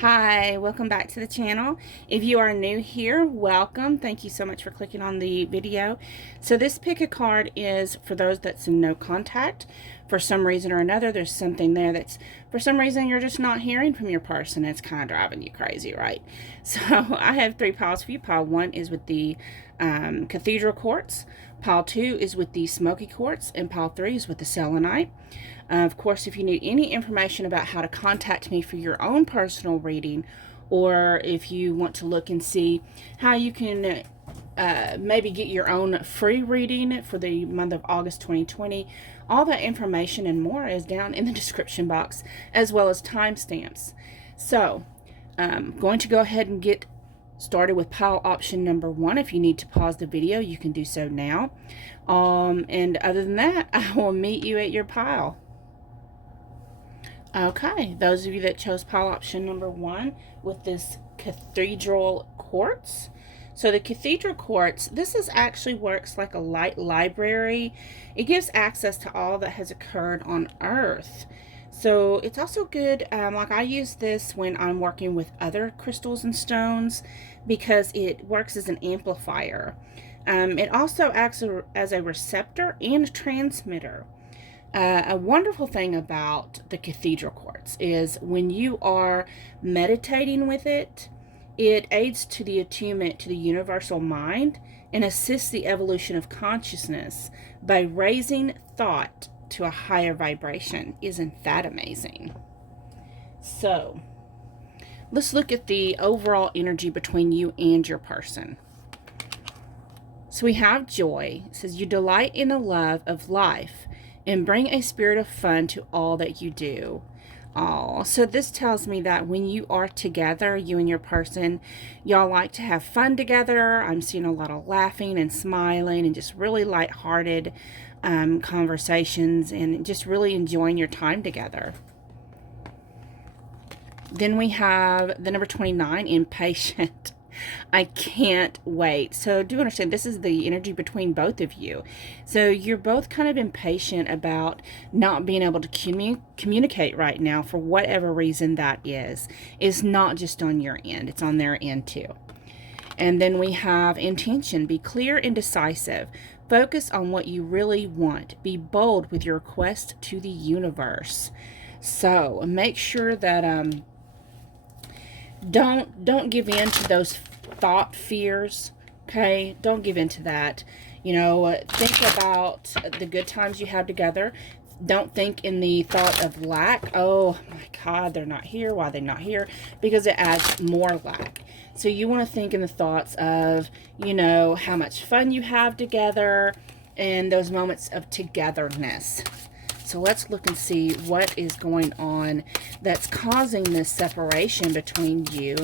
Hi, welcome back to the channel. If you are new here, welcome. Thank you so much for clicking on the video. So this pick a card is for those that's in no contact. For some reason or another, there's something there that's, for some reason, you're just not hearing from your person. It's kind of driving you crazy, right? So I have three piles for you. Pile 1 is with the cathedral quartz. Pile 2 is with the smoky quartz. And pile 3 is with the selenite. Of course, if you need any information about how to contact me for your own personal reading, or if you want to look and see how you can maybe get your own free reading for the month of August 2020, all that information and more is down in the description box, as well as timestamps. So, I'm going to go ahead and get started with pile option number 1. If you need to pause the video, you can do so now. And other than that, I will meet you at your pile. Okay, those of you that chose pile option number 1 with this cathedral quartz. So the cathedral quartz, this is actually works like a light library. It gives access to all that has occurred on Earth. So it's also good, like I use this when I'm working with other crystals and stones because it works as an amplifier. It also acts as a receptor and transmitter. A wonderful thing about the cathedral quartz is when you are meditating with it, it aids to the attunement to the universal mind and assists the evolution of consciousness by raising thought to a higher vibration. Isn't that amazing? So, let's look at the overall energy between you and your person. So we have joy. It says, you delight in the love of life and bring a spirit of fun to all that you do. Oh, so this tells me that when you are together, you and your person, y'all like to have fun together. I'm seeing a lot of laughing and smiling and just really lighthearted conversations and just really enjoying your time together. Then we have the number 29, impatient. I can't wait. So do understand, this is the energy between both of you. So you're both kind of impatient about not being able to communicate right now for whatever reason that is. It's not just on your end, it's on their end too. And then we have intention. Be clear and decisive. Focus on what you really want. Be bold with your request to the universe. So make sure that don't give in to those thought fears. Okay, don't give in to that. You know, think about the good times you have together. Don't think in the thought of lack. Oh my God, they're not here. Why are they not here? Because it adds more lack. So you want to think in the thoughts of, you know, how much fun you have together and those moments of togetherness. So let's look and see what is going on that's causing this separation between you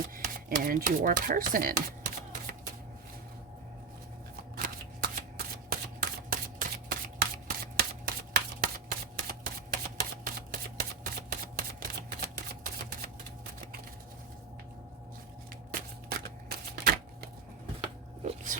and your person. Oops.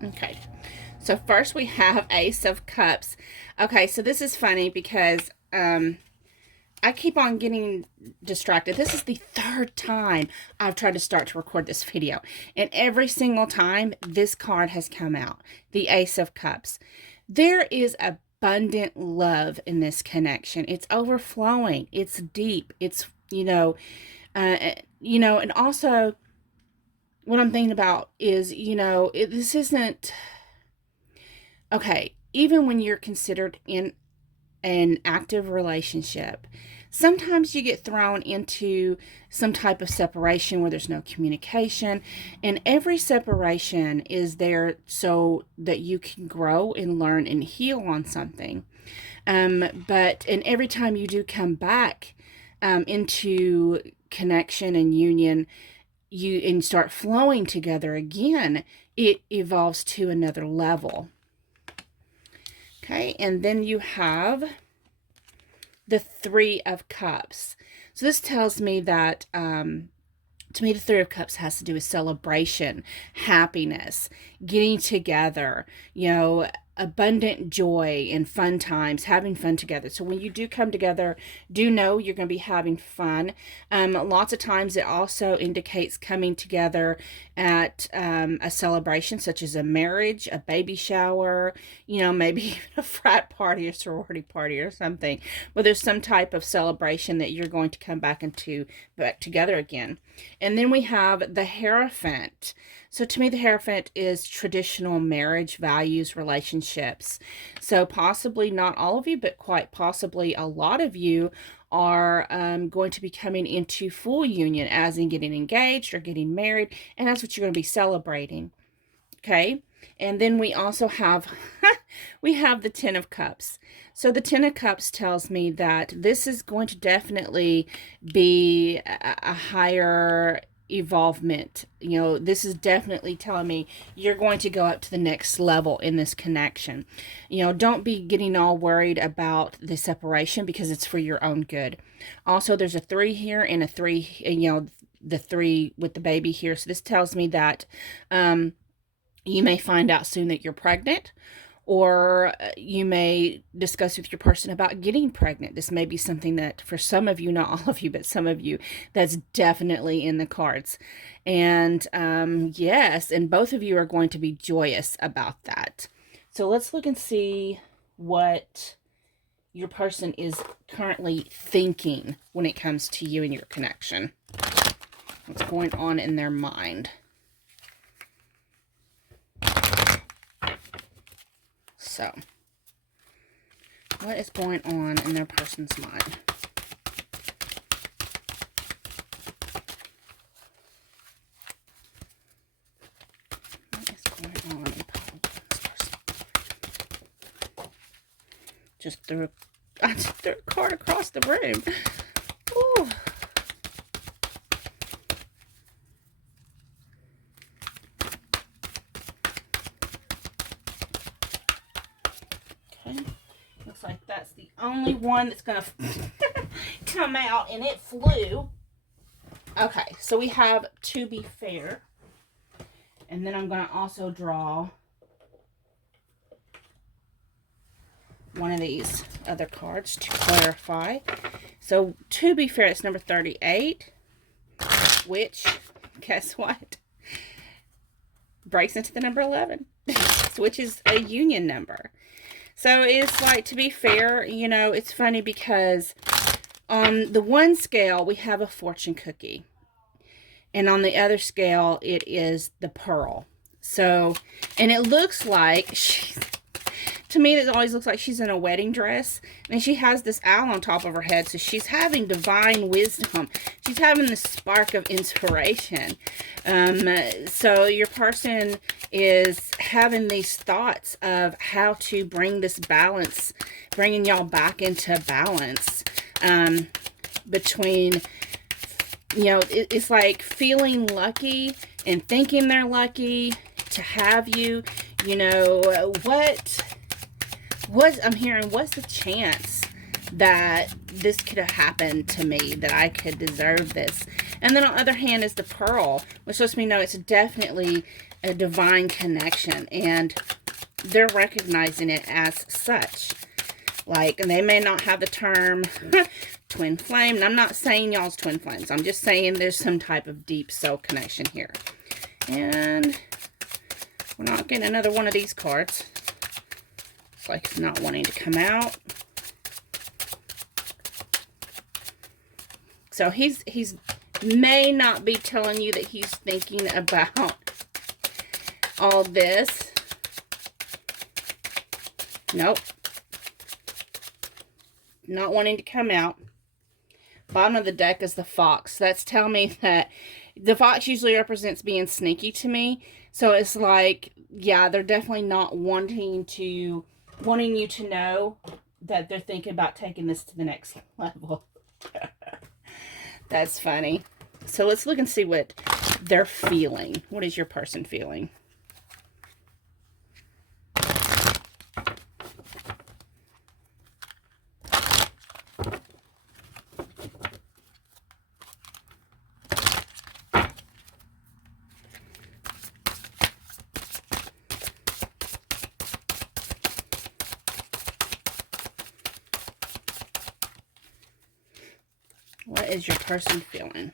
Okay, so first we have Ace of Cups. Okay, so this is funny because I keep on getting distracted. This is the third time I've tried to start to record this video, and every single time this card has come out, the Ace of Cups. There is abundant love in this connection. It's overflowing. It's deep. It's, and also what I'm thinking about is, this isn't, okay, even when you're considered in an active relationship, sometimes you get thrown into some type of separation where there's no communication, and every separation is there so that you can grow and learn and heal on something. And every time you do come back into connection and union, and start flowing together again, it evolves to another level. Okay, and then you have the Three of Cups. So this tells me that, to me, the Three of Cups has to do with celebration, happiness, getting together, abundant joy and fun times, having fun together. So when you do come together, do know you're going to be having fun. Lots of times it also indicates coming together at a celebration, such as a marriage, a baby shower, maybe even a frat party, a sorority party or something. But there's some type of celebration that you're going to come back together again. And then we have the Hierophant. So to me, the Hierophant is traditional marriage, values, relationships. So possibly not all of you, but quite possibly a lot of you are going to be coming into full union, as in getting engaged or getting married, and that's what you're going to be celebrating. Okay, and then we also have we have the Ten of Cups. So the Ten of Cups tells me that this is going to definitely be a higher evolvement. This is definitely telling me you're going to go up to the next level in this connection. Don't be getting all worried about the separation, because it's for your own good. Also, there's a 3 here and a 3, the 3 with the baby here. So this tells me that you may find out soon that you're pregnant, or you may discuss with your person about getting pregnant. This may be something that for some of you, not all of you, but some of you, that's definitely in the cards. And yes, and both of you are going to be joyous about that. So let's look and see what your person is currently thinking when it comes to you and your connection. What's going on in their mind. So, what is going on in their person's mind? What is going on in this person? I just threw a card across the room. Ooh. Looks like that's the only one that's going to come out, and it flew. Okay, so we have To Be Fair. And then I'm going to also draw one of these other cards to clarify. So To Be Fair, it's number 38, which, guess what? Breaks into the number 11, which is a union number. So it's like, to be fair, it's funny because on the one scale, we have a fortune cookie. And on the other scale, it is the pearl. So, and it looks like to me, it always looks like she's in a wedding dress. And she has this owl on top of her head. So she's having divine wisdom. She's having this spark of inspiration. So your person is having these thoughts of how to bring this balance, bringing y'all back into balance between, it's like feeling lucky and thinking they're lucky to have you. I'm hearing, what's the chance that this could have happened to me, that I could deserve this? And then on the other hand is the pearl, which lets me know it's definitely a divine connection, and they're recognizing it as such. And they may not have the term twin flame, and I'm not saying y'all's twin flames. I'm just saying there's some type of deep soul connection here. And we're not getting another one of these cards. It's like it's not wanting to come out. So he's may not be telling you that he's thinking about all this. Nope. Not wanting to come out. Bottom of the deck is the fox. That's telling me that the fox usually represents being sneaky to me. So it's like, yeah, they're definitely not wanting you to know that they're thinking about taking this to the next level. That's funny. So let's look and see what they're feeling. What is your person feeling? What is your person feeling?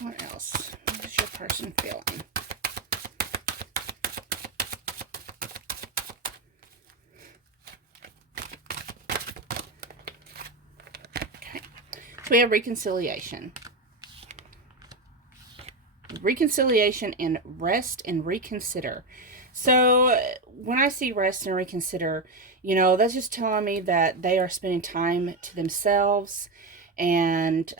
What else? What is your person feeling? Okay. So we have reconciliation. Reconciliation and rest and reconsider. So when I see rest and reconsider, you know, that's just telling me that they are spending time to themselves and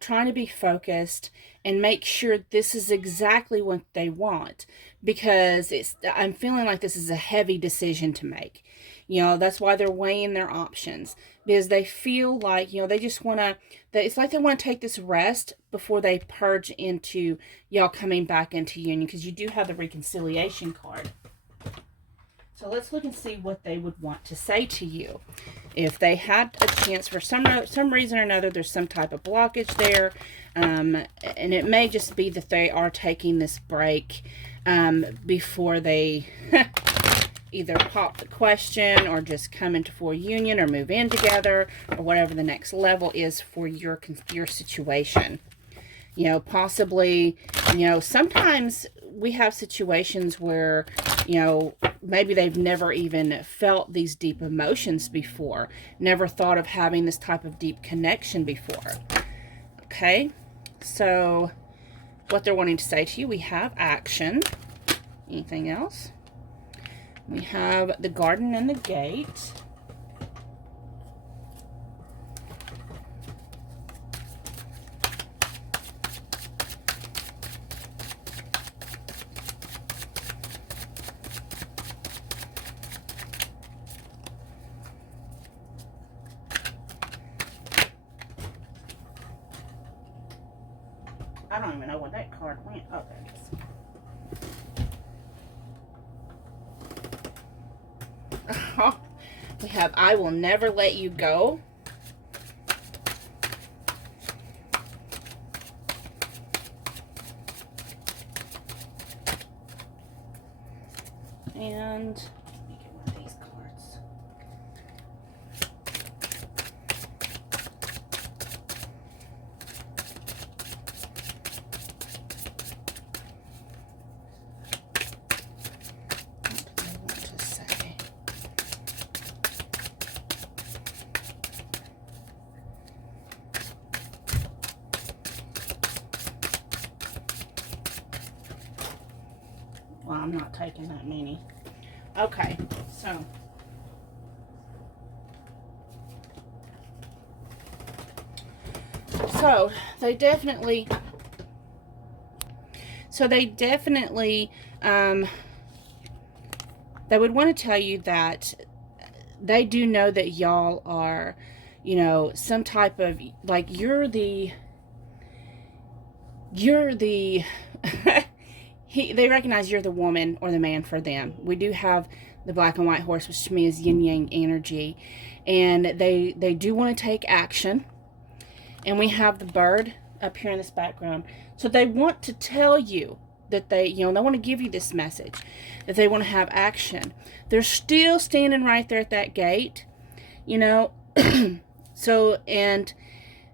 trying to be focused and make sure this is exactly what they want, because I'm feeling like this is a heavy decision to make. You know, that's why they're weighing their options, because they feel like, you know, they just want to, it's like they want to take this rest before they purge into y'all coming back into union, because you do have the reconciliation card. So let's look and see what they would want to say to you. If they had a chance for some reason or another, there's some type of blockage there. And it may just be that they are taking this break before they either pop the question or just come into full union or move in together, or whatever the next level is for your situation. You know, possibly, you know, sometimes we have situations where, you know, maybe they've never even felt these deep emotions before, never thought of having this type of deep connection before. Okay, so what they're wanting to say to you, we have action. Anything else? We have the garden and the gate. I don't even know where that card went. Oh, there it is. We have I will never let you go. And let me get one of these cards. Well, I'm not taking that many. Okay, so they definitely they would want to tell you that they do know that y'all are, you know, some type of, like, you're the they recognize you're the woman or the man for them. We do have the black and white horse, which to me is yin yang energy, and they do want to take action. And we have the bird up here in this background. So they want to tell you that they, you know, they want to give you this message that they want to have action. They're still standing right there at that gate, you know. So, and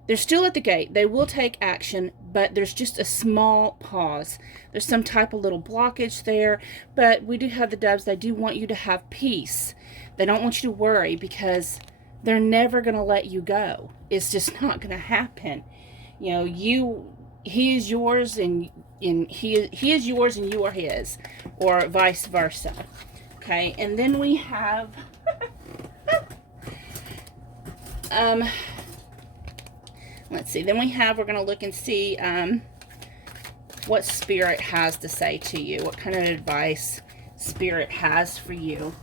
they're still at the gate. They will take action, but there's just a small pause. There's some type of little blockage there, but we do have the doves. They do want you to have peace. They don't want you to worry, because they're never going to let you go. It's just not going to happen. You know, he is yours, and he is yours and you are his, or vice versa. Okay, and then we have let's see. Then we're going to look and see what Spirit has to say to you. What kind of advice Spirit has for you.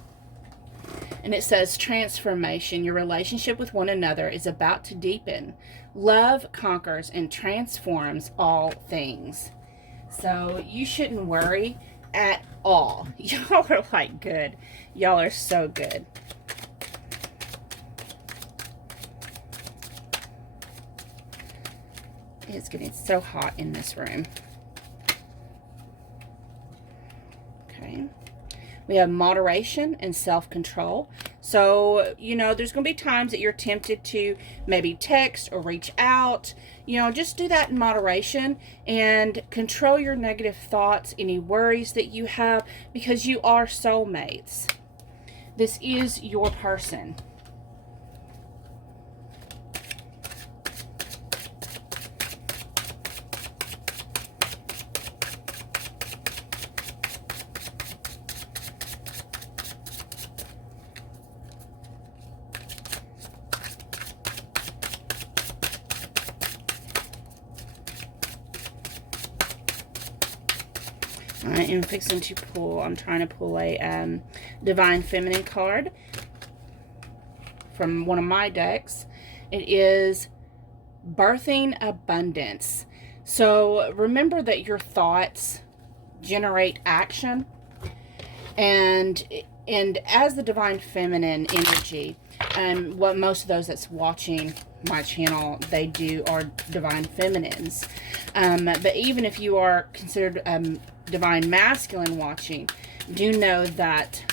And it says, transformation. Your relationship with one another is about to deepen. Love conquers and transforms all things. So you shouldn't worry at all. Y'all are like good. Y'all are so good. It's getting so hot in this room. Okay. We have moderation and self-control. So, you know, there's going to be times that you're tempted to maybe text or reach out. You know, just do that in moderation and control your negative thoughts, any worries that you have, because you are soulmates. This is your person. I am fixing to pull, I'm trying to pull a Divine Feminine card from one of my decks. It is Birthing Abundance. So remember that your thoughts generate action. And as the Divine Feminine energy, what most of those that's watching my channel, they do are Divine Feminines. But even if you are considered Divine Masculine watching, do know that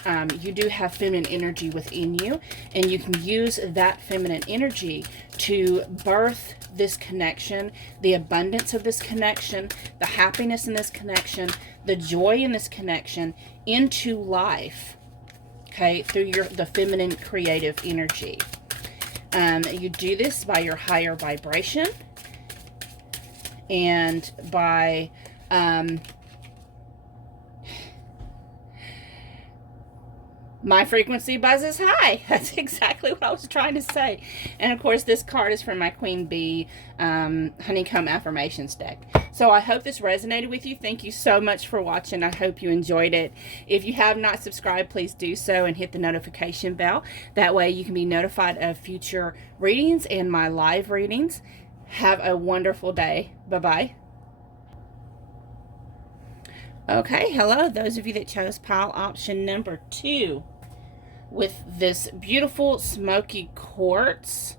you do have feminine energy within you, and you can use that feminine energy to birth this connection, the abundance of this connection, the happiness in this connection, the joy in this connection into life, okay, through the feminine creative energy. You do this by your higher vibration and by my frequency buzzes high. That's exactly what I was trying to say. And of course, this card is from my Queen Bee Honeycomb Affirmations deck. So I hope this resonated with you. Thank you so much for watching. I hope you enjoyed it. If you have not subscribed, please do so and hit the notification bell. That way you can be notified of future readings and my live readings. Have a wonderful day. Bye-bye. Okay, hello, those of you that chose pile option number 2 with this beautiful smoky quartz.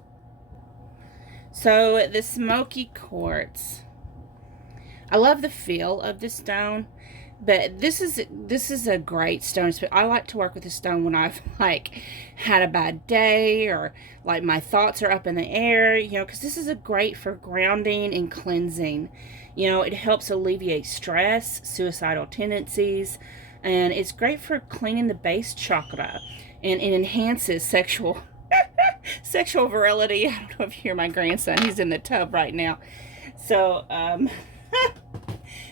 So the smoky quartz, I love the feel of this stone, but this is a great stone. I like to work with this stone when I've like had a bad day or like my thoughts are up in the air, you know, because this is great for grounding and cleansing. You know, it helps alleviate stress, suicidal tendencies, and it's great for cleaning the base chakra, and it enhances sexual virility. I don't know if you hear my grandson. He's in the tub right now. So,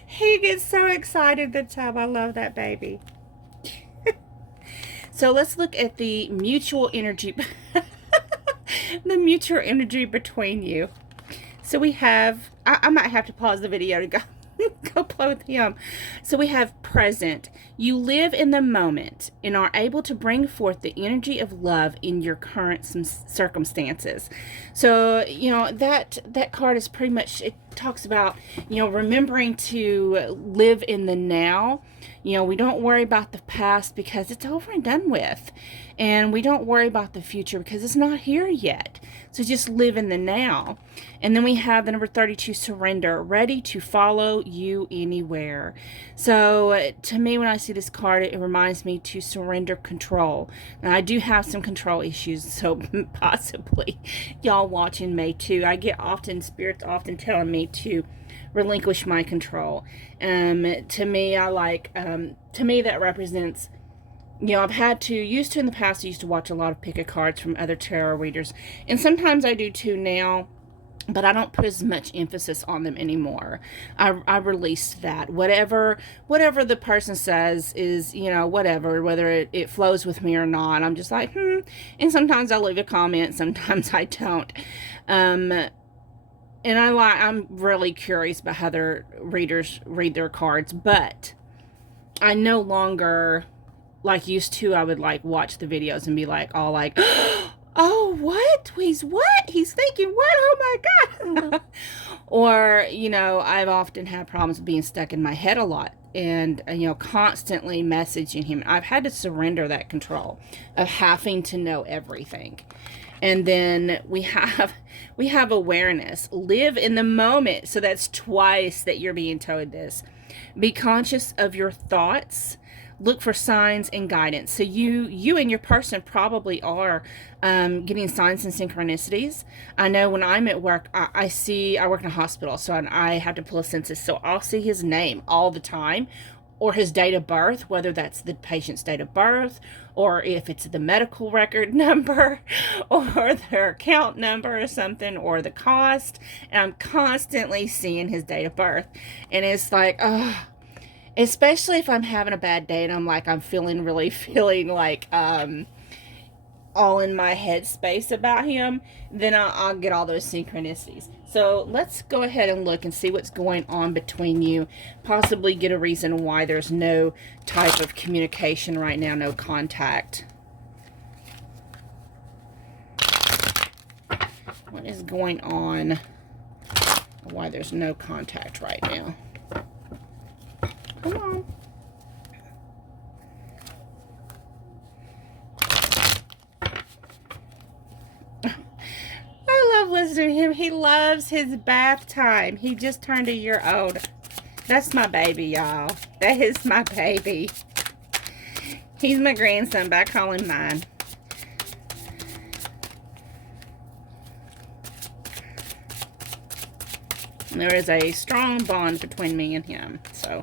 he gets so excited in the tub. I love that baby. So let's look at the mutual energy, the mutual energy between you. So we have, I might have to pause the video to go play with him. So we have present. You live in the moment and are able to bring forth the energy of love in your current circumstances. So, you know, that card is pretty much, it talks about, you know, remembering to live in the now. You know, we don't worry about the past because it's over and done with. And we don't worry about the future because it's not here yet. So just live in the now. And then we have the number 32, surrender, ready to follow you anywhere. So to me, when I see this card, it reminds me to surrender control. Now, I do have some control issues, so possibly y'all watching may too. I get spirits often telling me to relinquish my control. To me, to me that represents, you know, used to in the past, I used to watch a lot of pick of cards from other tarot readers. And sometimes I do too now, but I don't put as much emphasis on them anymore. I released that. Whatever the person says is, you know, whatever, whether it flows with me or not. I'm just like, And sometimes I'll leave a comment, sometimes I don't. And I'm really curious about how their readers read their cards, but I no longer, like used to, I would like watch the videos and be like, all like, oh, what? He's what? He's thinking what? Oh my God. Or, I've often had problems being stuck in my head a lot and, constantly messaging him. I've had to surrender that control of having to know everything. And then we have awareness. Live in the moment. So that's twice that you're being told this. Be conscious of your thoughts. Look for signs and guidance. So you and your person probably are getting signs and synchronicities. I know when I'm at work, I work in a hospital, so I have to pull a census. So I'll see his name all the time, or his date of birth, whether that's the patient's date of birth, or if it's the medical record number, or their account number or something, or the cost. And I'm constantly seeing his date of birth. And it's like, oh, especially if I'm having a bad day and I'm feeling like all in my headspace about him, then I'll get all those synchronicities. So let's go ahead and look and see what's going on between you. Possibly get a reason why there's no type of communication right now, no contact. What is going on? Why there's no contact right now? Come on. I love listening to him. He loves his bath time. He just turned a year old. That's my baby, y'all. That is my baby. He's my grandson, but I call him mine. And there is a strong bond between me and him. So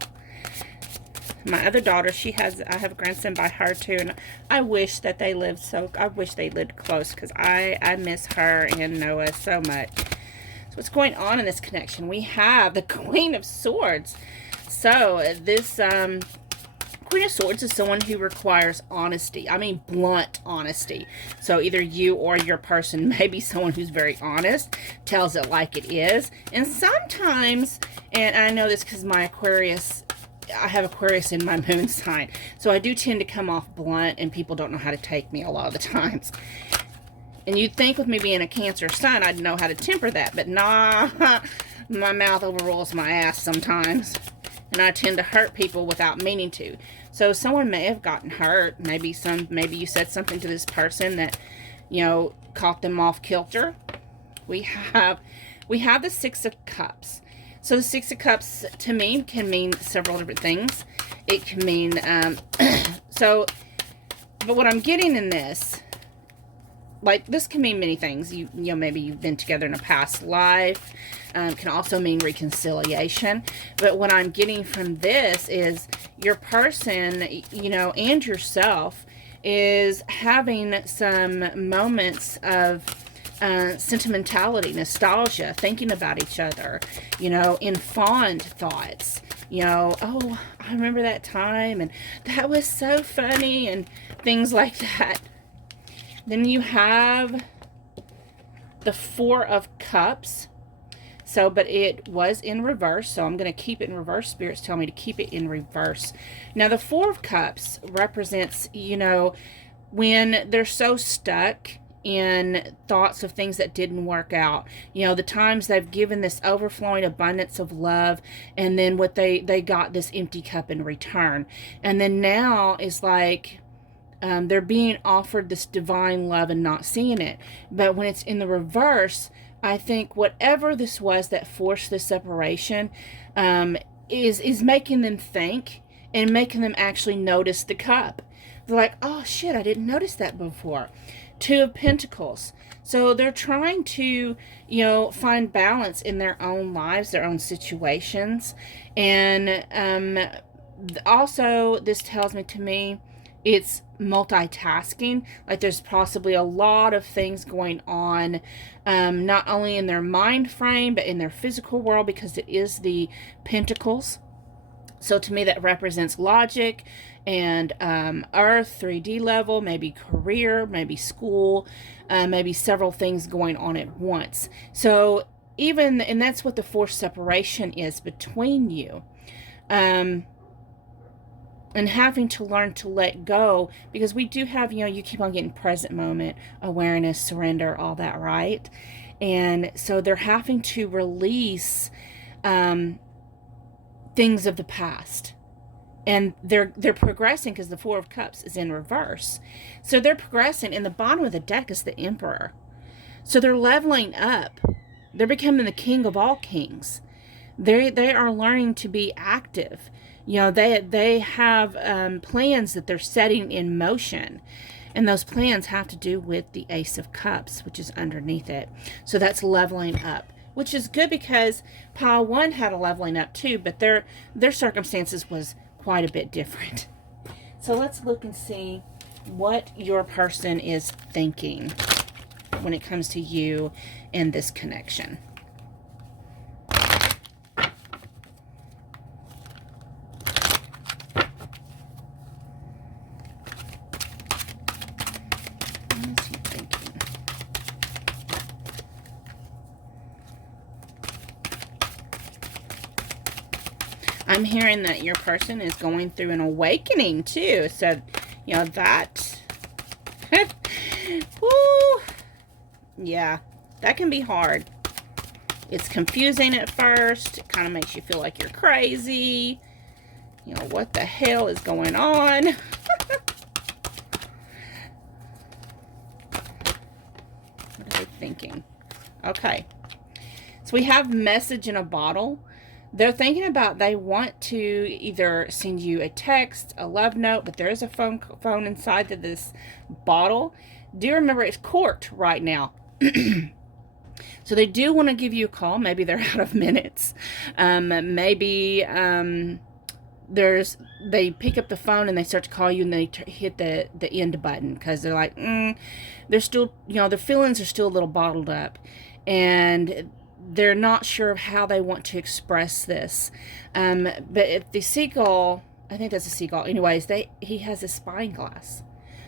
my other daughter, I have a grandson by her too, and I wish that they lived close, because I miss her and Noah so much. So what's going on in this connection? We have the Queen of Swords. So this Queen of Swords is someone who requires honesty. I mean, blunt honesty. So either you or your person may be someone who's very honest, tells it like it is. And sometimes, and I know this because I have Aquarius in my moon sign, so I do tend to come off blunt, and people don't know how to take me a lot of the times. And you'd think with me being a Cancer sun, I'd know how to temper that, but nah, my mouth overrules my ass sometimes, and I tend to hurt people without meaning to. So someone may have gotten hurt. Maybe you said something to this person that, caught them off kilter. We have the Six of Cups. So the Six of Cups, to me, can mean several different things. It can mean, but what I'm getting in this, this can mean many things. Maybe you've been together in a past life. Can also mean reconciliation. But what I'm getting from this is your person, and yourself is having some moments of sentimentality, nostalgia, thinking about each other, in fond thoughts, oh, I remember that time, and that was so funny, and things like that. Then you have the Four of Cups. So, but it was in reverse, so I'm going to keep it in reverse. Spirits tell me to keep it in reverse. Now, the Four of Cups represents, when they're so stuck in thoughts of things that didn't work out, the times they've given this overflowing abundance of love, and then what they got this empty cup in return. And then now is like, they're being offered this divine love and not seeing it. But when it's in the reverse, I think whatever this was that forced this separation is making them think and making them actually notice the cup. They're like, oh shit, I didn't notice that before. Two of Pentacles. So they're trying to, find balance in their own lives, their own situations. And also, this tells me it's multitasking. Like there's possibly a lot of things going on, not only in their mind frame, but in their physical world, because it is the Pentacles. So to me, that represents logic and Earth, 3D level, maybe career, maybe school, maybe several things going on at once. So and that's what the forced separation is between you. And having to learn to let go, because we do have, you keep on getting present moment, awareness, surrender, all that, right? And so they're having to release things of the past. And they're progressing because the Four of Cups is in reverse. So they're progressing, and the bottom of the deck is the Emperor. So they're leveling up. They're becoming the king of all kings. They are learning to be active. You know, they have plans that they're setting in motion. And those plans have to do with the Ace of Cups, which is underneath it. So that's leveling up, which is good because pile 1 had a leveling up too, but their circumstances was quite a bit different. So let's look and see what your person is thinking when it comes to you and this connection. What is he thinking? I'm hearing that your person is going through an awakening too. So, you know, that woo, yeah, that can be hard. It's confusing at first. It kind of makes you feel like you're crazy. You know, what the hell is going on? What are they thinking? Okay. So we have message in a bottle. They're thinking about they want to either send you a text, a love note, but there is a phone inside of this bottle. Do remember it's court right now. So they do want to give you a call. Maybe they're out of minutes. Maybe they pick up the phone and they start to call you and they hit the end button because they're like, they're still, you know, their feelings are still a little bottled up. And they're not sure of how they want to express this. But if the seagull, I think that's a seagull. Anyways, he has a spying glass.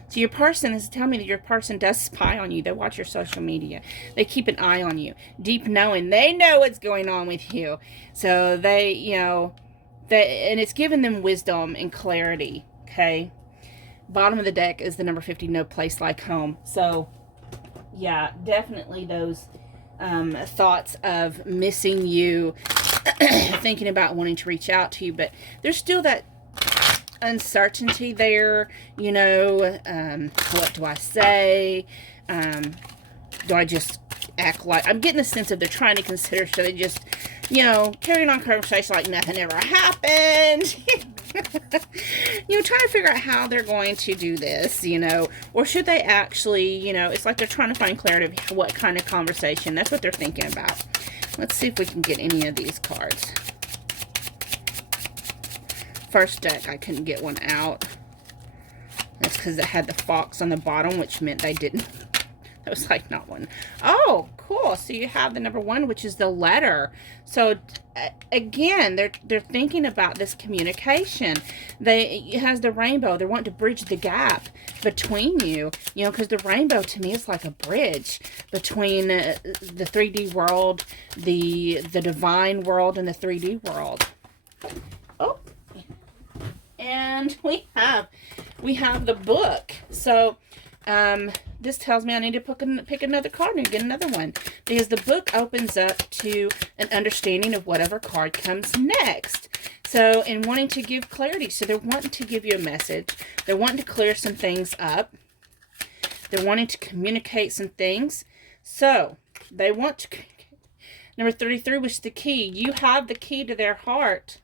So your person is telling me that your person does spy on you. They watch your social media. They keep an eye on you. Deep knowing. They know what's going on with you. So they, you know, and it's giving them wisdom and clarity. Okay. Bottom of the deck is the number 50, no place like home. So yeah, definitely those thoughts of missing you, thinking about wanting to reach out to you, but there's still that uncertainty there, you know. What do I say? Do I just act like, I'm getting a sense of they're trying to consider, so they just, you know, carrying on conversation like nothing ever happened. You know, trying to figure out how they're going to do this, you know, or should they actually, you know, it's like they're trying to find clarity of what kind of conversation. That's what they're thinking about. Let's see if we can get any of these cards. First deck, I couldn't get one out. That's because it had the fox on the bottom, which meant they didn't. That was like not one. Oh, cool. So you have the number 1, which is the letter. So again, they're thinking about this communication. It has the rainbow. They're wanting to bridge the gap between you. You know, because the rainbow to me is like a bridge between the 3D world, the divine world, and the 3D world. Oh. And we have the book. So this tells me I need to pick another card and get another one, because the book opens up to an understanding of whatever card comes next. So in wanting to give clarity, so they're wanting to give you a message. They're wanting to clear some things up. They're wanting to communicate some things. So they want to. Number 33 was the key. You have the key to their heart.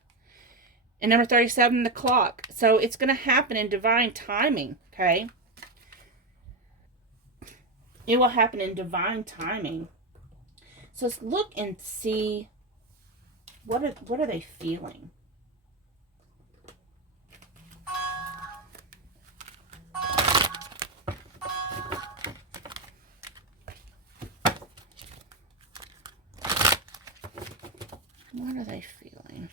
And number 37, the clock. So it's going to happen in divine timing, okay? It will happen in divine timing. So let's look and see what are they feeling. What are they feeling?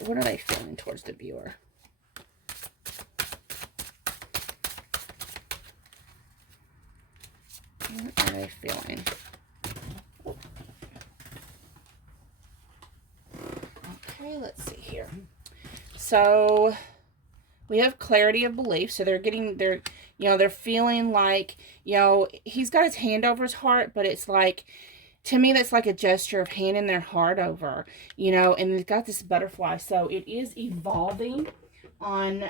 What are they feeling towards the viewer? What are they feeling? Okay, let's see here. So we have clarity of belief. So they're feeling like, he's got his hand over his heart, but it's like, to me, that's like a gesture of handing their heart over, and they've got this butterfly. So it is evolving on,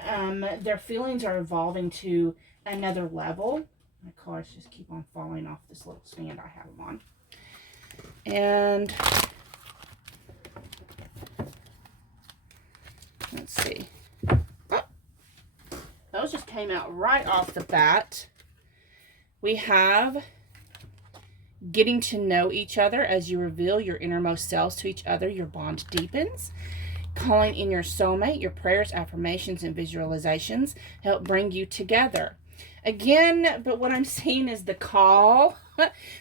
their feelings are evolving to another level. My cards just keep on falling off this little stand I have them on. And let's see. Oh, those just came out right off the bat. We have getting to know each other. As you reveal your innermost selves to each other, your bond deepens. Calling in your soulmate, your prayers, affirmations, and visualizations help bring you together. Again, but what I'm seeing is the call.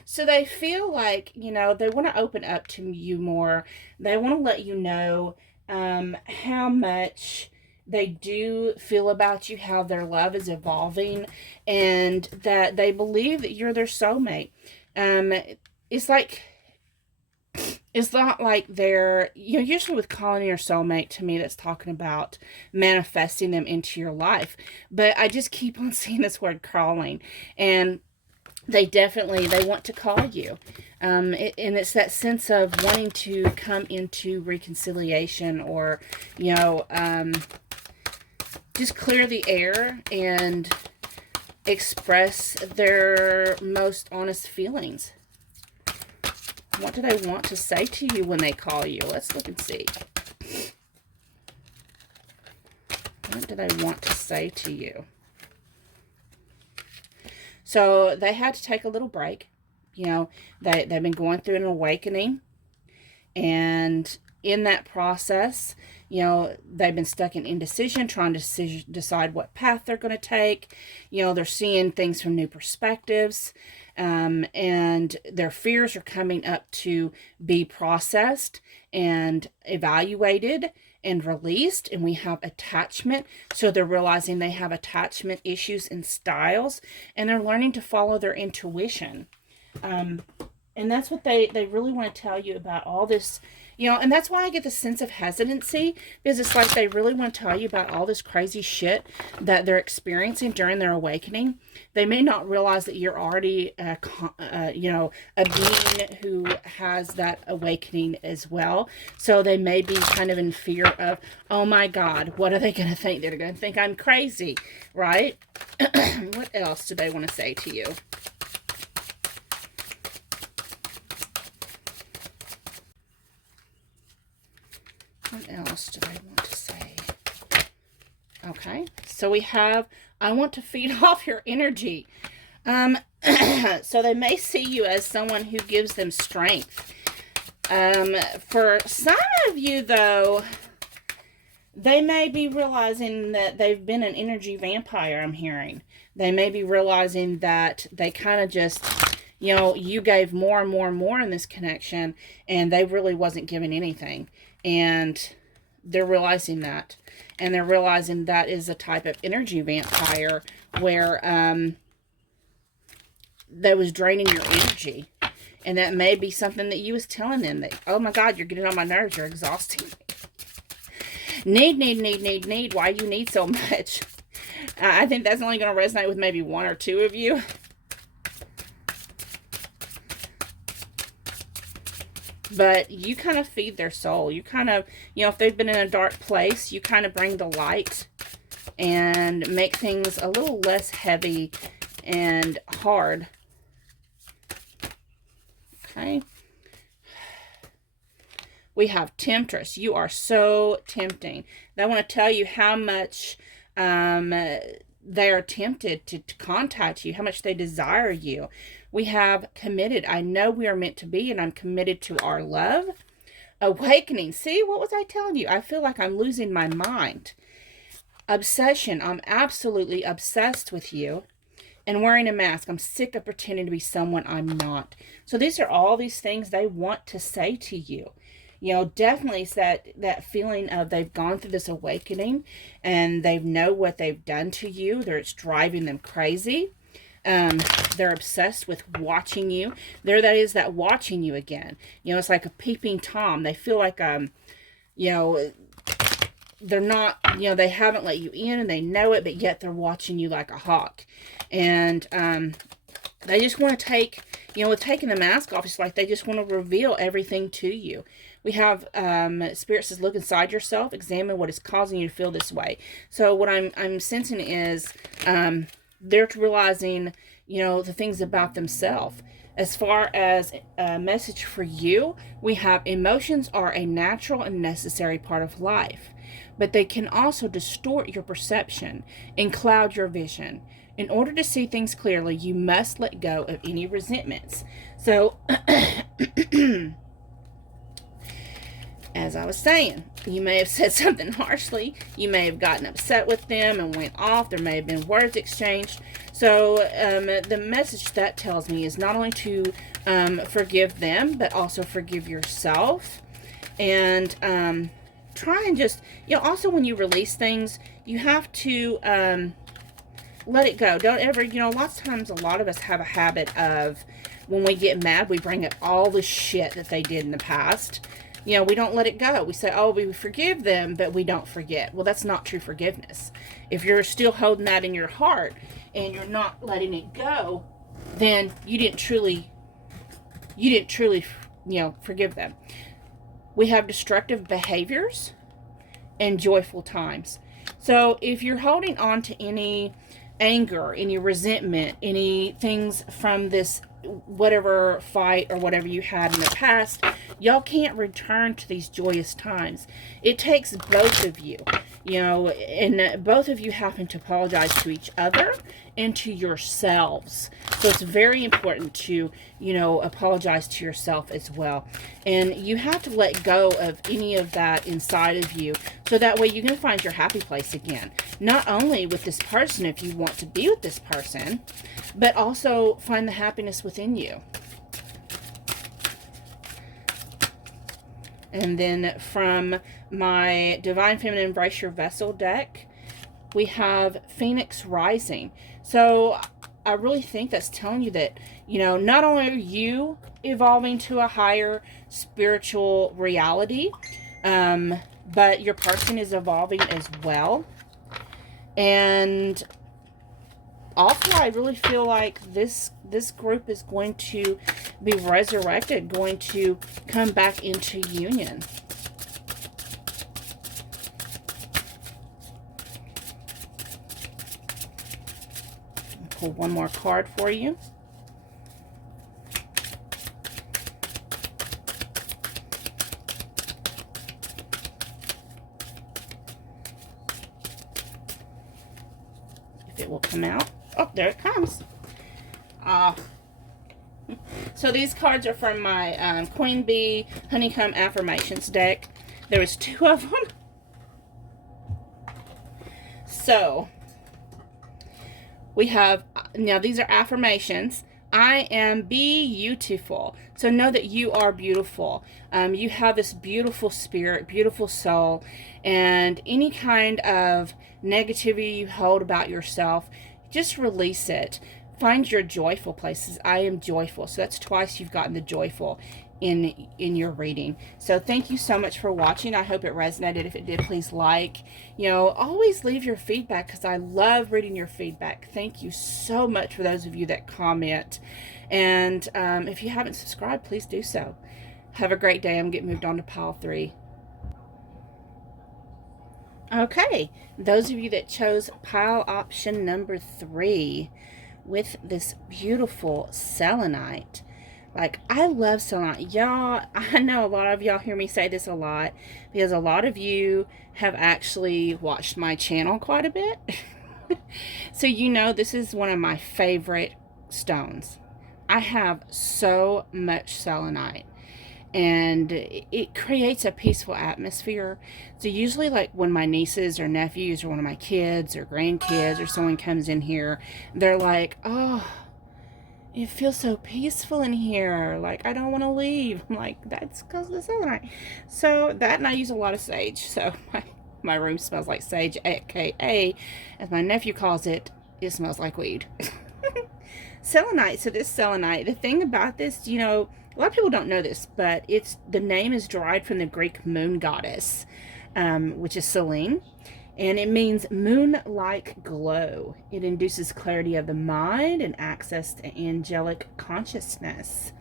So they feel like, they want to open up to you more. They want to let you know how much they do feel about you, how their love is evolving, and that they believe that you're their soulmate. It's not like they're, usually with calling your soulmate, to me, that's talking about manifesting them into your life. But I just keep on seeing this word calling. And they want to call you. And it's that sense of wanting to come into reconciliation, or, just clear the air and express their most honest feelings. What do they want to say to you when they call you? Let's look and see. What do they want to say to you? So they had to take a little break. They've been going through an awakening. And in that process, they've been stuck in indecision, trying to decide what path they're going to take. They're seeing things from new perspectives. And their fears are coming up to be processed and evaluated and released. And we have attachment. So they're realizing they have attachment issues and styles, and they're learning to follow their intuition. And that's what they really want to tell you about all this, and that's why I get the sense of hesitancy, because it's like they really want to tell you about all this crazy shit that they're experiencing during their awakening. They may not realize that you're already, a being who has that awakening as well. So they may be kind of in fear of, oh my God, what are they going to think? They're going to think I'm crazy, right? What else do they want to say to you? What else do I want to say? Okay, so we have, I want to feed off your energy. So they may see you as someone who gives them strength. For some of you, though, they may be realizing that they've been an energy vampire, I'm hearing. They may be realizing that they kind of just, you gave more and more and more in this connection, and they really wasn't giving anything. And they're realizing that. And they're realizing that is a type of energy vampire where that was draining your energy. And that may be something that you was telling them that, oh my God, you're getting on my nerves. You're exhausting me. Need. Why do you need so much? I think that's only going to resonate with maybe one or two of you. But you kind of feed their soul. You kind of, if they've been in a dark place, you kind of bring the light and make things a little less heavy and hard. Okay. We have Temptress. You are so tempting. I want to tell you how much they are tempted to contact you, how much they desire you. We have Committed. I know we are meant to be, and I'm committed to our love. Awakening. See, what was I telling you? I feel like I'm losing my mind. Obsession. I'm absolutely obsessed with you. And wearing a mask. I'm sick of pretending to be someone I'm not. So these are all these things they want to say to you. Definitely it's that feeling of they've gone through this awakening and they know what they've done to you. It's driving them crazy. They're obsessed with watching you. That watching you again. It's like a peeping Tom. They feel like, you know, they're not, you know, they haven't let you in and they know it, but yet they're watching you like a hawk. And they just want to take, you know, with taking the mask off, it's like they just want to reveal everything to you. We have Spirit says, look inside yourself, examine what is causing you to feel this way. So what I'm sensing is they're realizing, you know, the things about themselves. As far as a message for you, we have emotions are a natural and necessary part of life, but they can also distort your perception and cloud your vision. In order to see things clearly, you must let go of any resentments. So, as I was saying, you may have said something harshly. You may have gotten upset with them and went off. There may have been words exchanged. So the message that tells me is not only to forgive them, but also forgive yourself. And try and just, you know, also when you release things, you have to let it go. Don't ever, you know, lots of times a lot of us have a habit of, when we get mad, we bring up all the shit that they did in the past. You know, we don't let it go. We say, oh, we forgive them, but we don't forget. Well, that's not true forgiveness. If you're still holding that in your heart and you're not letting it go, then you didn't truly, you know, forgive them. We have destructive behaviors and joyful times. So if you're holding on to any anger, any resentment, any things from this whatever fight or whatever you had in the past, y'all can't return to these joyous times. It takes both of you, you know, and both of you having to apologize to each other and to yourselves. So it's very important to, you know, apologize to yourself as well. And you have to let go of any of that inside of you, so that way you can find your happy place again. Not only with this person, if you want to be with this person, but also find the happiness within you. And then from my Divine Feminine Embrace Your Vessel deck, we have Phoenix Rising. So I really think that's telling you that, you know, not only are you evolving to a higher spiritual reality, but your person is evolving as well. And also, I really feel like this group is going to be resurrected, going to come back into union. I'll pull one more card for you. If it will come out. Oh, there it comes. So these cards are from my Queen Bee Honeycomb Affirmations deck. There was 2 of them. So we have, now these are affirmations. I am beautiful. So know that you are beautiful. You have this beautiful spirit, beautiful soul, and any kind of negativity you hold about yourself, just release it. Find your joyful places. I am joyful. So that's twice you've gotten the joyful in your reading. So thank you so much for watching. I hope it resonated. If it did, please like. You know, always leave your feedback, because I love reading your feedback. Thank you so much for those of you that comment. And if you haven't subscribed, please do so. Have a great day. I'm getting moved on to pile 3. Okay, those of you that chose pile option number 3 with this beautiful selenite. Like, I love selenite. Y'all, I know a lot of y'all hear me say this a lot, because a lot of you have actually watched my channel quite a bit. So you know this is one of my favorite stones. I have so much selenite, and it creates a peaceful atmosphere. So usually, like, when my nieces or nephews or one of my kids or grandkids or someone comes in here, they're like, oh, it feels so peaceful in here, like, I don't want to leave. I'm like, that's because of the selenite. So that, and I use a lot of sage. So my room smells like sage, aka, as my nephew calls it, it smells like weed. Selenite. So this selenite, the thing about this, you know, a lot of people don't know this, but the name is derived from the Greek moon goddess, which is Selene, and it means moon-like glow. It induces clarity of the mind and access to angelic consciousness.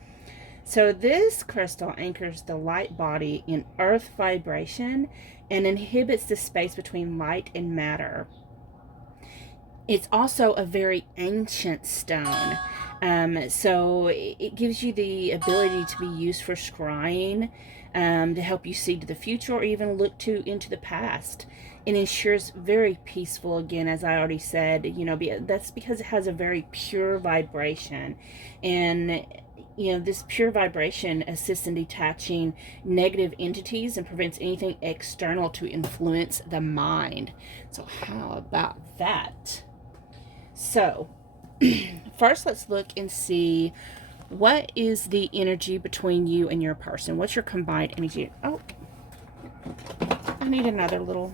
So this crystal anchors the light body in earth vibration and inhibits the space between light and matter. It's also a very ancient stone. So it gives you the ability to be used for scrying, to help you see to the future or even look into the past. It ensures very peaceful, again, as I already said, you know, that's because it has a very pure vibration. And you know, this pure vibration assists in detaching negative entities and prevents anything external to influence the mind. So how about that? So first, let's look and see what is the energy between you and your person. What's your combined energy? Oh, I need another little.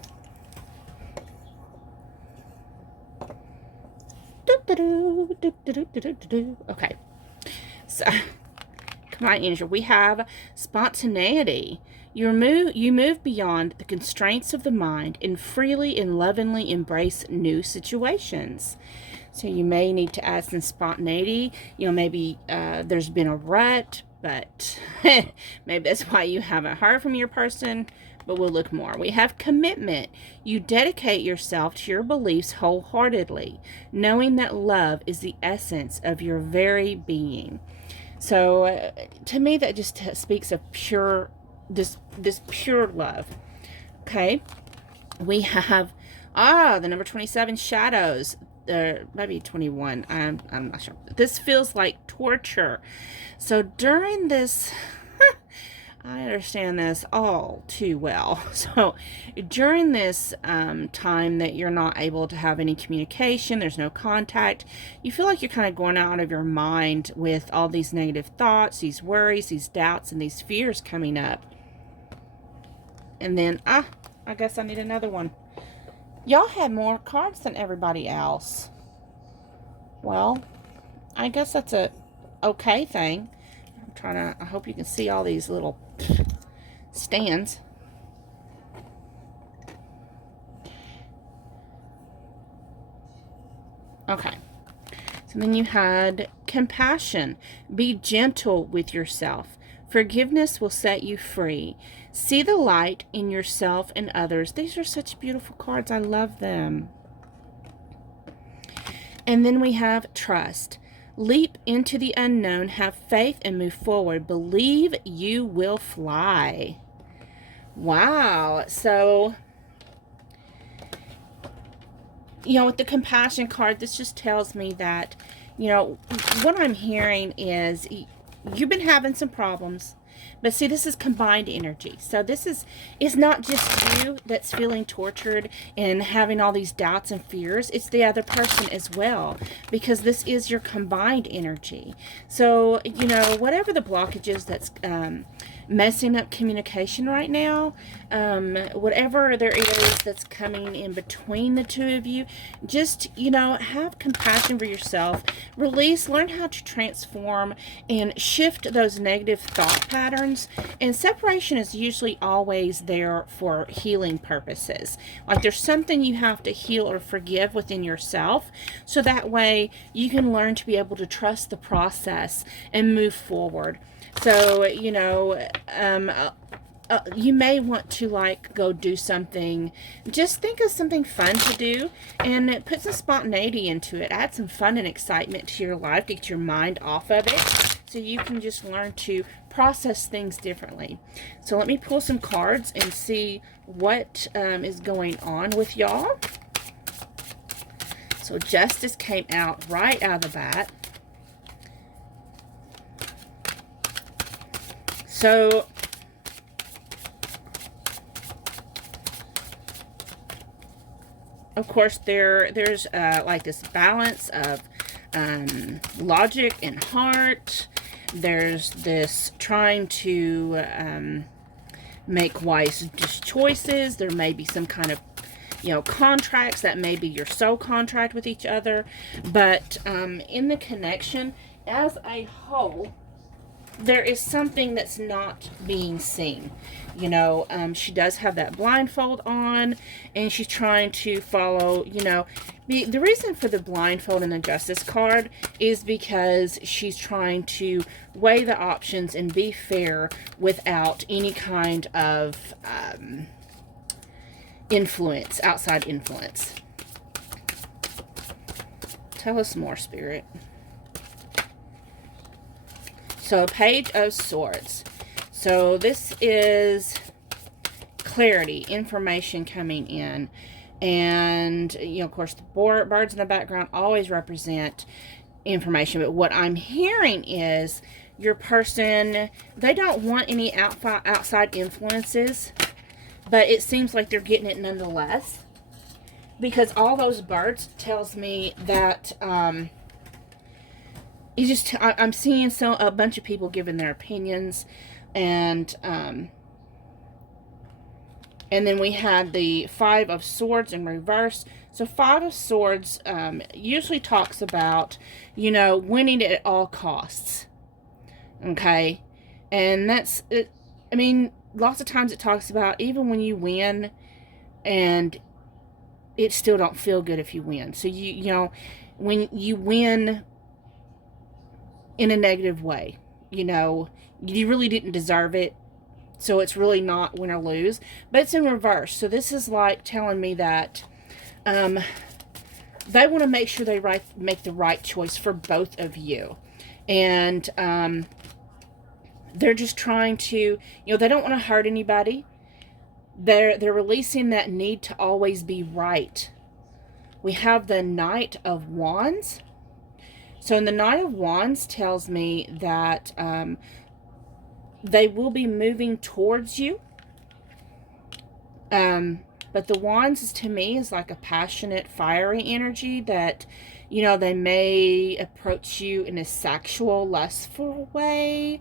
Okay. So, combined energy. We have spontaneity. You move beyond the constraints of the mind and freely and lovingly embrace new situations. So you may need to add some spontaneity. You know, maybe there's been a rut, but maybe that's why you haven't heard from your person, but we'll look more. We have commitment. You dedicate yourself to your beliefs wholeheartedly, knowing that love is the essence of your very being. So to me, that just speaks of pure, this pure love. Okay. We have, the number 27, shadows. Maybe 21. I'm not sure. This feels like torture. So during this, I understand this all too well. So during this time that you're not able to have any communication, there's no contact, you feel like you're kind of going out of your mind with all these negative thoughts, these worries, these doubts, and these fears coming up. And then, I guess I need another one. Y'all had more cards than everybody else. Well, I guess that's a okay thing. I hope you can see all these little stands. Okay. So then you had compassion. Be gentle with yourself. Forgiveness will set you free. See the light in yourself and others. These are such beautiful cards. I love them. And then we have trust. Leap into the unknown. Have faith and move forward. Believe you will fly. Wow. So, you know, with the compassion card, this just tells me that, you know, what I'm hearing is you've been having some problems. But see, this is combined energy. So this is, it's not just you that's feeling tortured and having all these doubts and fears. It's the other person as well, because this is your combined energy. So, you know, whatever the blockages that's messing up communication right now, whatever there is that's coming in between the two of you, just, you know, have compassion for yourself. Release, learn how to transform and shift those negative thought patterns. And separation is usually always there for healing purposes. Like there's something you have to heal or forgive within yourself, so that way you can learn to be able to trust the process and move forward. So, you know, you may want to like go do something. Just think of something fun to do and put some spontaneity into it. Add some fun and excitement to your life to get your mind off of it, so you can just learn to process things differently. So let me pull some cards and see what is going on with y'all. So Justice came out right out of the bat. So of course there's like this balance of logic and heart. There's this trying to make wise choices. There may be some kind of contracts that may be your soul contract with each other. But in the connection as a whole, there is something that's not being seen. She does have that blindfold on, and she's trying to follow, the reason for the blindfold in the Justice card is because she's trying to weigh the options and be fair without any kind of influence, outside influence. Tell us more, Spirit. So, Page of Swords. So, this is clarity, information coming in. And, of course, the birds in the background always represent information. But what I'm hearing is your person, they don't want any outside influences. But it seems like they're getting it nonetheless. Because all those birds tells me that... I'm seeing a bunch of people giving their opinions, and then we had the Five of Swords in reverse. So Five of Swords usually talks about, winning at all costs. Okay, and that's it. I mean, lots of times it talks about even when you win, and it still don't feel good if you win. So when you win in a negative way, you really didn't deserve it, so it's really not win or lose, but it's in reverse. So this is like telling me that they want to make sure they make the right choice for both of you, and they're just trying to, they don't want to hurt anybody. They're releasing that need to always be right. We have the Knight of Wands. So in the Knight of Wands tells me that they will be moving towards you. But the Wands to me is like a passionate, fiery energy that, they may approach you in a sexual, lustful way.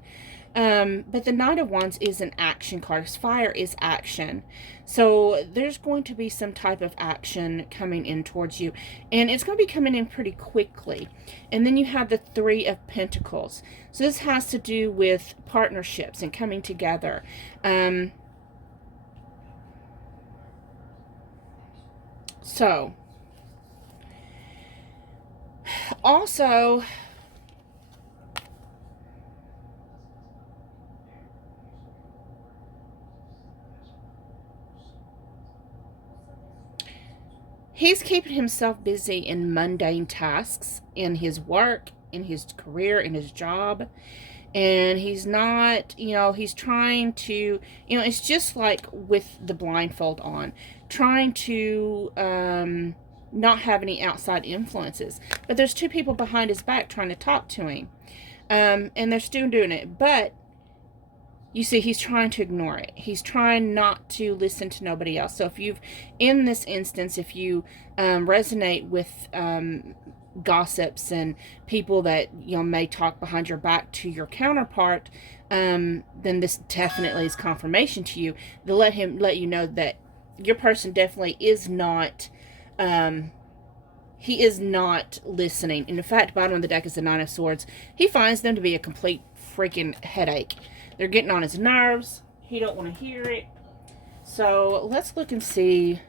But the Knight of Wands is an action card. Fire is action. So there's going to be some type of action coming in towards you. And it's going to be coming in pretty quickly. And then you have the Three of Pentacles. So this has to do with partnerships and coming together. So, also... he's keeping himself busy in mundane tasks, in his work, in his career, in his job. And he's not, he's trying to, it's just like with the blindfold on, trying to not have any outside influences. But there's two people behind his back trying to talk to him. And they're still doing it. But you see, he's trying to ignore it. He's trying not to listen to nobody else. So if in this instance, if you resonate with gossips and people that, may talk behind your back to your counterpart, then this definitely is confirmation to you to let you know that your person definitely is not, he is not listening. And in fact, bottom of the deck is the Nine of Swords. He finds them to be a complete freaking headache. They're getting on his nerves. He don't want to hear it. So let's look and see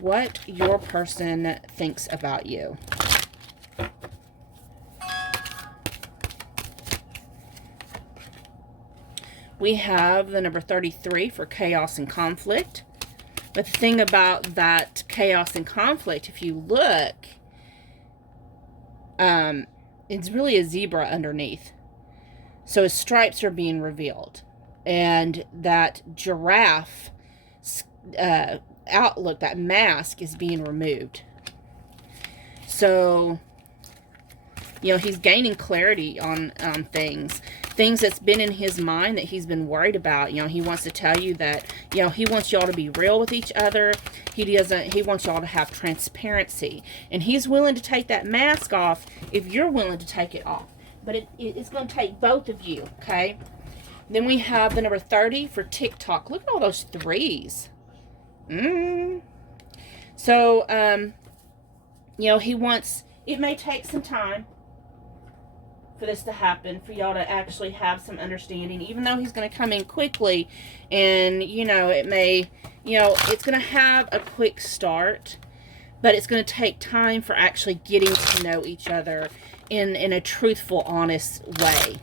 what your person thinks about you. We have the number 33 for chaos and conflict. But the thing about that chaos and conflict, if you look, it's really a zebra underneath. So his stripes are being revealed. And that giraffe outlook, that mask, is being removed. So, he's gaining clarity on things. Things that's been in his mind that he's been worried about. He wants to tell you that, he wants y'all to be real with each other. He wants y'all to have transparency. And he's willing to take that mask off if you're willing to take it off. But it's going to take both of you, okay? Then we have the number 30 for TikTok. Look at all those threes. So, you know, he wants, it may take some time for this to happen, for y'all to actually have some understanding, even though he's going to come in quickly. And, you know, it may, you know, it's going to have a quick start, but it's going to take time for actually getting to know each other in a truthful, honest way.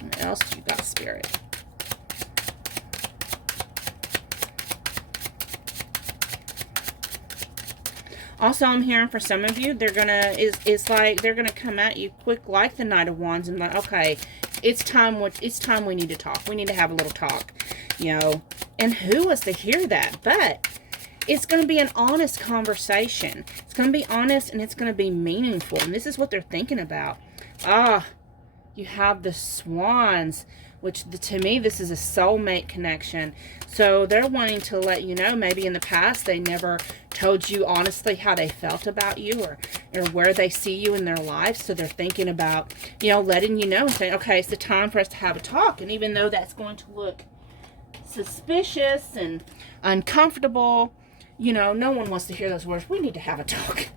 What else you got, Spirit? Also, I'm hearing for some of you, they're gonna, it's like they're gonna come at you quick, like the Knight of Wands, and like, okay, it's time we need to talk. We need to have a little talk, you know. And who was to hear that? But it's going to be an honest conversation. It's going to be honest, and it's going to be meaningful. And this is what they're thinking about. You have the Swans, which to me, this is a soulmate connection. So they're wanting to let you know, maybe in the past, they never told you honestly how they felt about you, or where they see you in their life. So they're thinking about, you know, letting you know and saying, okay, it's the time for us to have a talk. And even though that's going to look suspicious and uncomfortable, you know, no one wants to hear those words. We need to have a talk.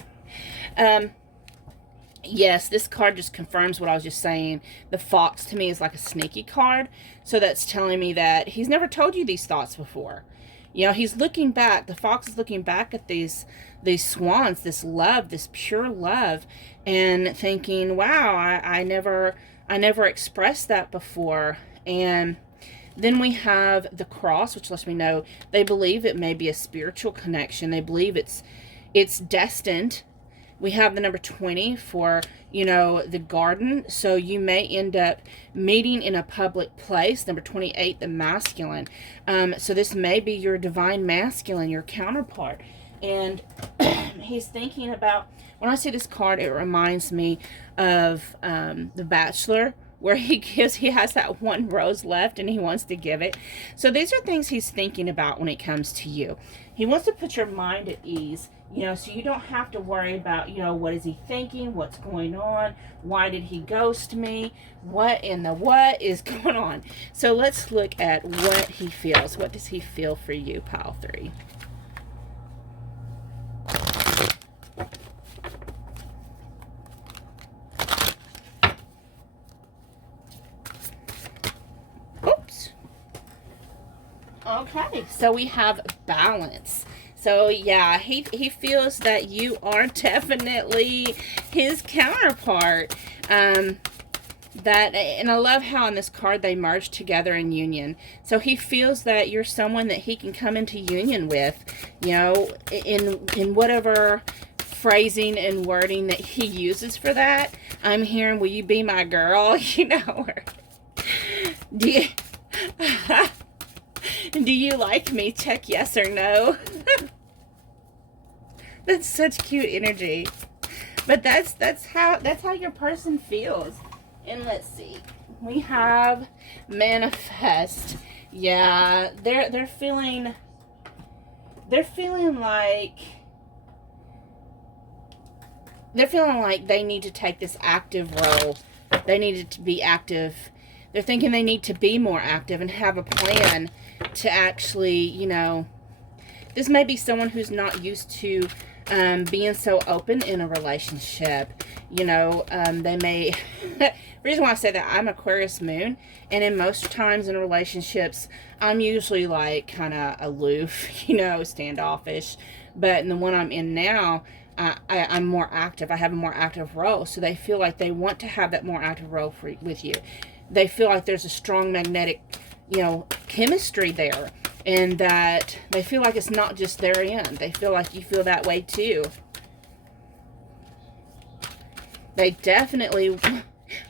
Yes, this card just confirms what I was just saying. The Fox to me is like a sneaky card. So that's telling me that he's never told you these thoughts before. You know, he's looking back. The Fox is looking back at these swans, this love, this pure love, and thinking, wow, I never expressed that before. And then we have the Cross, which lets me know they believe it may be a spiritual connection. They believe it's destined. We have the number 20 for, you know, the Garden. So you may end up meeting in a public place. Number 28, the Masculine. So this may be your divine masculine, your counterpart. And he's thinking about, when I see this card, it reminds me of The Bachelor, where he has that one rose left and he wants to give it. So these are things he's thinking about when it comes to you. He wants to put your mind at ease, you know, so you don't have to worry about, you know, what is he thinking? What's going on? Why did he ghost me? What in the what is going on? So let's look at what he feels. What does he feel for you, pile 3? Oops. Okay, so we have balance. So yeah, he feels that you are definitely his counterpart. And I love how on this card they merge together in union. So he feels that you're someone that he can come into union with, you know, in whatever phrasing and wording that he uses for that. I'm hearing, will you be my girl? You know, or do you, do you like me? Check yes or no. That's such cute energy. But that's how your person feels. And let's see. We have manifest. Yeah, they're feeling like they need to take this active role. They need to be active. They're thinking they need to be more active and have a plan to actually, you know, this may be someone who's not used to being so open in a relationship. You know, they may, the reason why I say that, I'm Aquarius moon, and in most times in relationships, I'm usually like kind of aloof, you know, standoffish. But in the one I'm in now, I'm more active. I have a more active role. So they feel like they want to have that more active role with you. They feel like there's a strong magnetic, you know, chemistry there. And that they feel like it's not just their end. They feel like you feel that way too. They definitely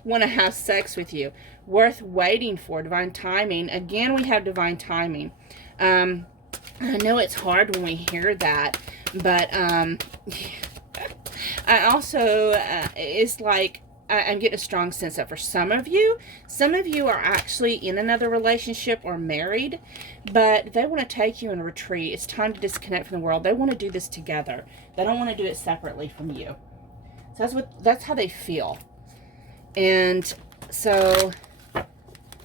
want to have sex with you. Worth waiting for. Divine timing. Again, we have divine timing. I know it's hard when we hear that. But I also, it's like, I'm getting a strong sense that for some of you are actually in another relationship or married, but they want to take you in a retreat. It's time to disconnect from the world. They want to do this together. They don't want to do it separately from you. So that's how they feel. And so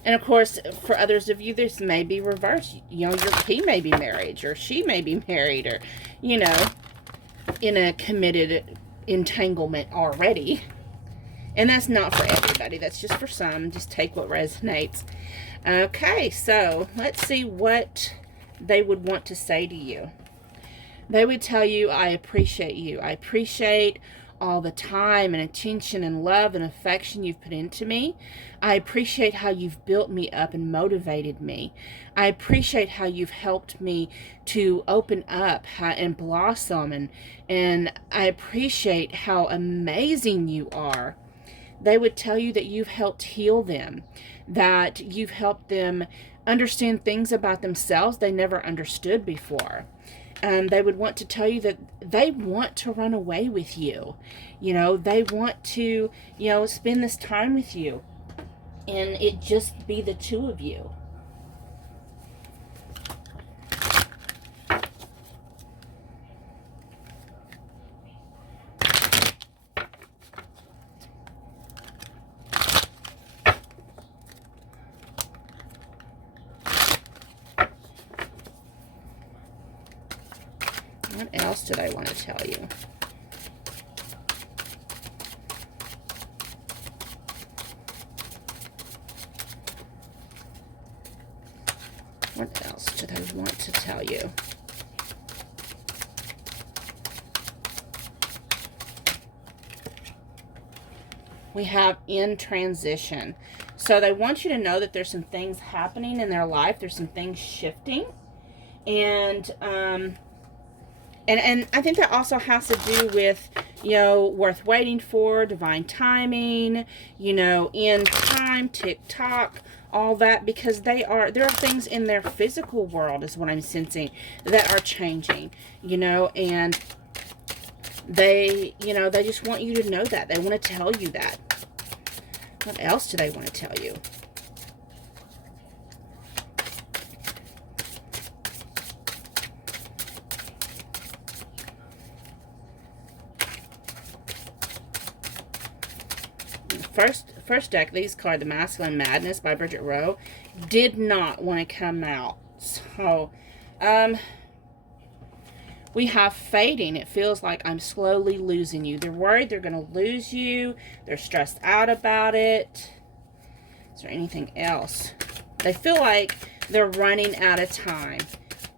And of course, for others of you, this may be reversed. You know, he may be married, or she may be married, or, you know, in a committed entanglement already. And that's not for everybody. That's just for some. Just take what resonates. Okay, so let's see what they would want to say to you. They would tell you, I appreciate you. I appreciate all the time and attention and love and affection you've put into me. I appreciate how you've built me up and motivated me. I appreciate how you've helped me to open up and blossom, and I appreciate how amazing you are. They would tell you that you've helped heal them, that you've helped them understand things about themselves they never understood before. They would want to tell you that they want to run away with you. You know, they want to, you know, spend this time with you, and it just be the two of you. What else did I want to tell you? What else did I want to tell you? We have in transition. So they want you to know that there's some things happening in their life. There's some things shifting. And I think that also has to do with, you know, worth waiting for, divine timing, you know, in time, tick-tock, all that, because there are things in their physical world, is what I'm sensing, that are changing, you know, and they, you know, they just want you to know that. They want to tell you that. What else do they want to tell you? First deck, these cards, The Masculine Madness by Bridget Rowe, did not want to come out. So, we have fading. It feels like I'm slowly losing you. They're worried they're going to lose you. They're stressed out about it. Is there anything else? They feel like they're running out of time.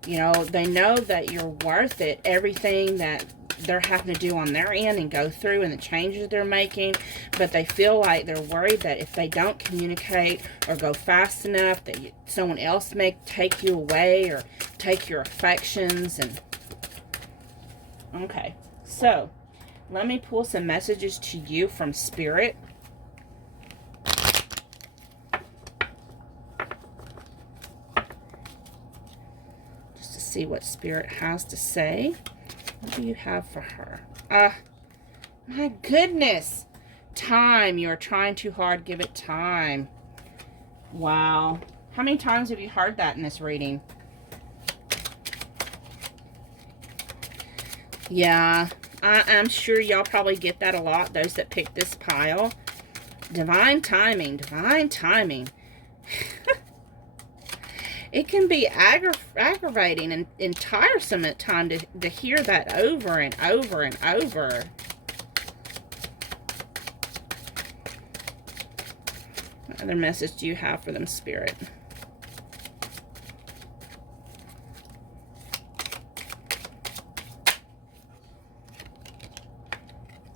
You know, they know that you're worth it. Everything that they're having to do on their end and go through, and the changes they're making, but they feel like they're worried that if they don't communicate or go fast enough, that someone else may take you away or take your affections. And okay, so let me pull some messages to you from Spirit. Just to see what Spirit has to say. What do you have for her? My goodness. Time. You're trying too hard. Give it time. Wow. How many times have you heard that in this reading? Yeah. I'm sure y'all probably get that a lot, those that pick this pile. Divine timing. Divine timing. It can be aggravating and tiresome at times to hear that over and over and over. What other message do you have for them, Spirit?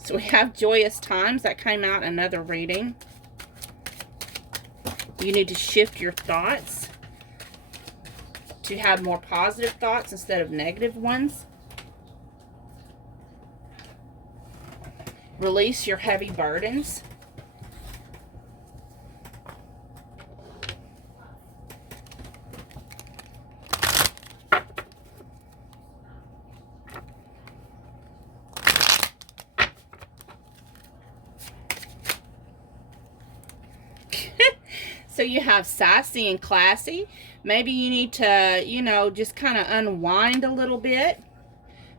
So we have joyous times. That came out in another reading. You need to shift your thoughts to have more positive thoughts instead of negative ones. Release your heavy burdens. So you have sassy and classy. Maybe you need to, you know, just kind of unwind a little bit.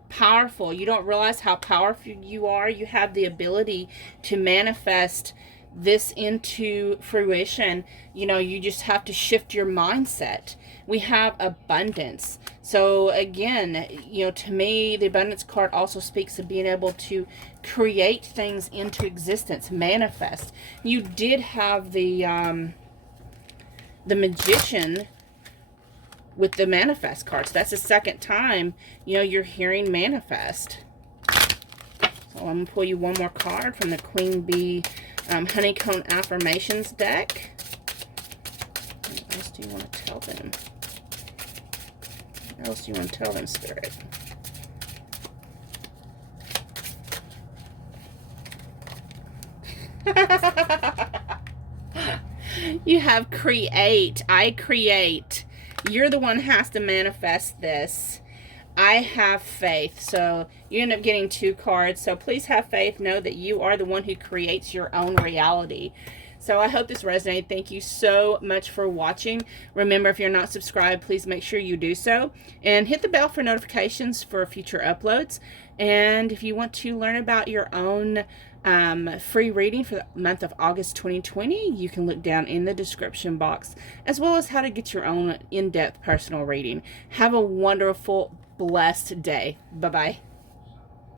Powerful. You don't realize how powerful you are. You have the ability to manifest this into fruition, you know, you just have to shift your mindset. We have abundance. So again, you know, to me, the abundance card also speaks of being able to create things into existence, manifest. You did have the magician with the manifest cards. That's the second time, you know, you're hearing manifest. So I'm going to pull you one more card from the Queen Bee Honeycomb Affirmations deck. What else do you want to tell them? What else do you want to tell them, Spirit? You have create. I create. You're the one who has to manifest this. I have faith. So you end up getting 2 cards. So please have faith. Know that you are the one who creates your own reality. So I hope this resonated. Thank you so much for watching. Remember, if you're not subscribed, please make sure you do so. And hit the bell for notifications for future uploads. And if you want to learn about your own free reading for the month of August 2020, you can look down in the description box, as well as how to get your own in-depth personal reading. Have a wonderful, blessed day. Bye-bye.